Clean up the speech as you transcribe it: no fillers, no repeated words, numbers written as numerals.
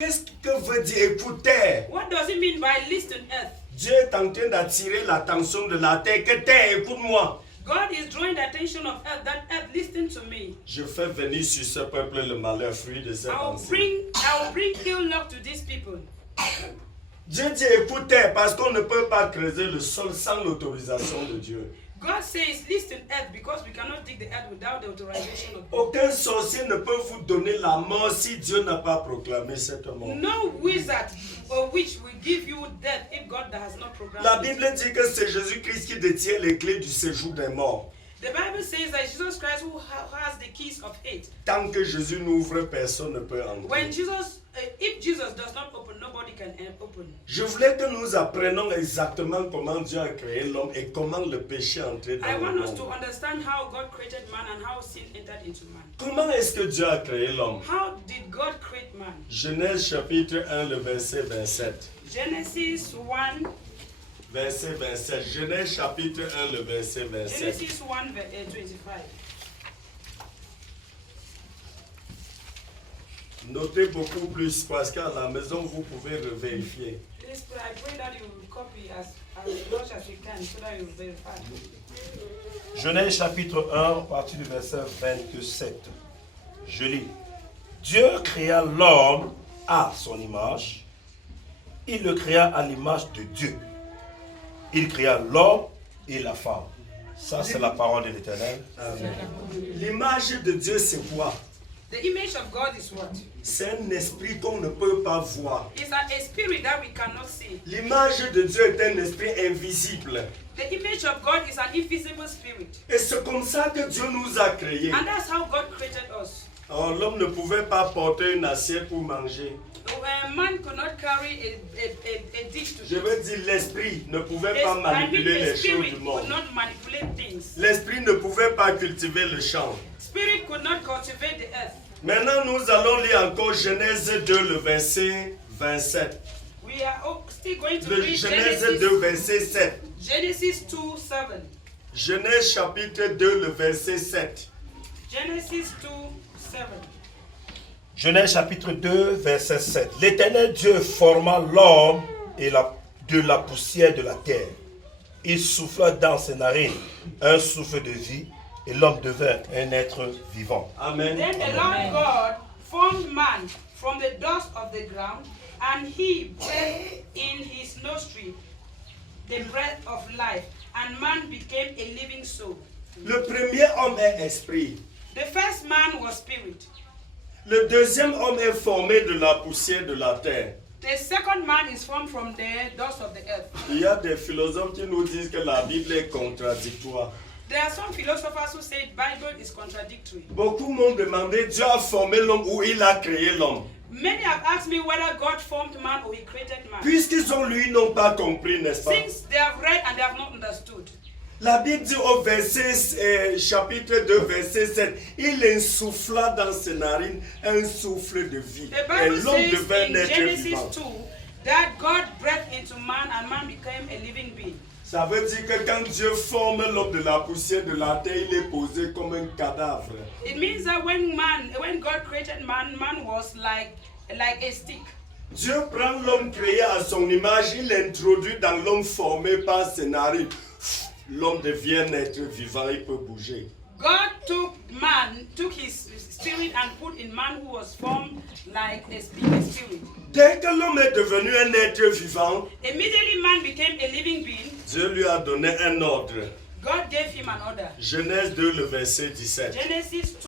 Qu'est-ce que veut dire écouter? What does it mean by listen, earth? Dieu est en train d'attirer l'attention de la terre. Que terre, écoute-moi. God is drawing the attention of earth, that earth listen to me. Je fais venir sur ce peuple le malheur, fruit de cette pensée. I will bring ill luck to these people. Dieu dit écoutez, parce qu'on ne peut pas creuser le sol sans l'autorisation de Dieu. God says, listen, earth, because we cannot dig the earth without the authorization of God. Aucun sorcier ne peut vous donner la mort si Dieu n'a pas proclamé cette mort. No wizard or witch will give you death if God has not proclaimed La it. Bible dit que c'est Jésus-Christ qui détient les clés du séjour des morts. The Bible says that Jesus Christ who has the keys of hate. Tant que Jésus n'ouvre, personne ne peut entrer. If Jesus does not open, nobody can open. Je voulais que nous apprenions exactement comment Dieu a créé l'homme et comment le péché est entré dans I le want us to monde. understand how God created man and how sin entered into man. Comment est-ce que Dieu a créé l'homme? How did God create man? Genèse chapitre 1, le verset 27. Genesis 1, Verset 27. Genèse chapitre 1, le verset 27. Genesis 1, 25. Notez beaucoup plus parce qu'à la maison vous pouvez vérifier. Please, I pray that you will copy as much as you can so that you will verify. Genèse chapitre 1, à partir du verset 27. Je lis. Dieu créa l'homme à son image. Il le créa à l'image de Dieu. Il créa l'homme et la femme. Ça, c'est la parole de l'Éternel. L'image de Dieu, c'est quoi? The image of God is what? C'est un esprit qu'on ne peut pas voir. It's a spirit that we cannot see. L'image de Dieu est un esprit invisible. The image of God is an invisible spirit. Et c'est comme ça que Dieu nous a créés. And that's how God created us. Alors, l'homme ne pouvait pas porter une assiette pour manger. A man could not carry a dish to Je eat. veux dire, l'esprit ne pouvait pas manipuler les choses spirit du could monde. not manipulate things. L'esprit ne pouvait pas cultiver le champ. Spirit could not cultivate the earth. Maintenant, nous allons lire encore Genèse 2, le verset 27. We are still going to Le read Genèse 2, verset 7. Genesis 2, 7. Genèse chapitre 2, le verset 7. Genesis 2, 7. Genèse chapitre 2, verset 7. L'Éternel Dieu forma l'homme de la poussière de la terre. Il souffla dans ses narines un souffle de vie et l'homme devint un être vivant. Amen. Then the Lord God formed man from the dust of the ground, and he breathed in his nostril the breath of life, and man became a living soul. Le premier homme est esprit. The first man was spirit. Le deuxième homme est formé de la poussière de la terre. The second man is formed from the dust of the earth. Il y a des philosophes qui nous disent que la Bible est contradictoire. There are some philosophers who say Bible is contradictory. Beaucoup m'ont demandé, Dieu a formé l'homme ou il a créé l'homme. Many have asked me whether God formed man or he created man. Puisqu'ils ont lu, ils n'ont pas compris, n'est-ce pas? Since they have read and they have not understood. La Bible dit au verset, chapitre 2, verset 7, il insuffla dans ses narines un souffle de vie. The Et Bible l'homme says devint in un être Genesis vivant. 2 that God breathed into man and man became a living being. Ça veut dire que quand Dieu forme l'homme de la poussière de la terre, il est posé comme un cadavre. It means that when God created man, man was like a stick. Dieu prend l'homme créé à son image, il l'introduit dans l'homme formé par ses narines. L'homme devient un être vivant, il peut bouger. God took his spirit and put in man who was formed like a spirit. Dès que l'homme est devenu un être vivant, Immediately man became a living being. Dieu lui a donné un ordre. God gave him an order. Genèse 2, le verset 17. Genesis